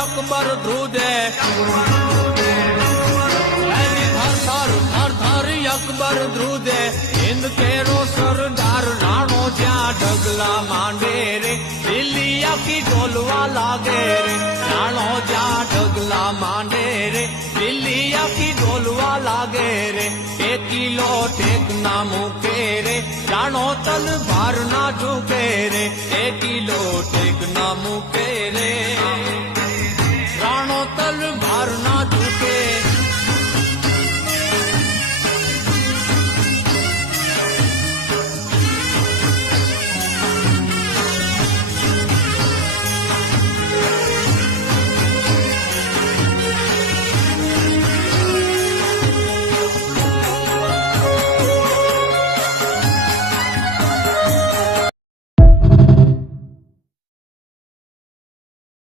અકબર ધ્રુજે અકબર ધ્રુજે હિન્દ કેરો સરદાર રાણો જ્યાં ઢગલા માંડે રે દિલ્હી આખી ડોલવા લાગે રે રાણો જ્યાં ઢગલા માંડે રે દિલ્હી આખી ડોલવા લાગે રે 1 કિલો ટેક ના મૂકે રે રાણો તલવાર ના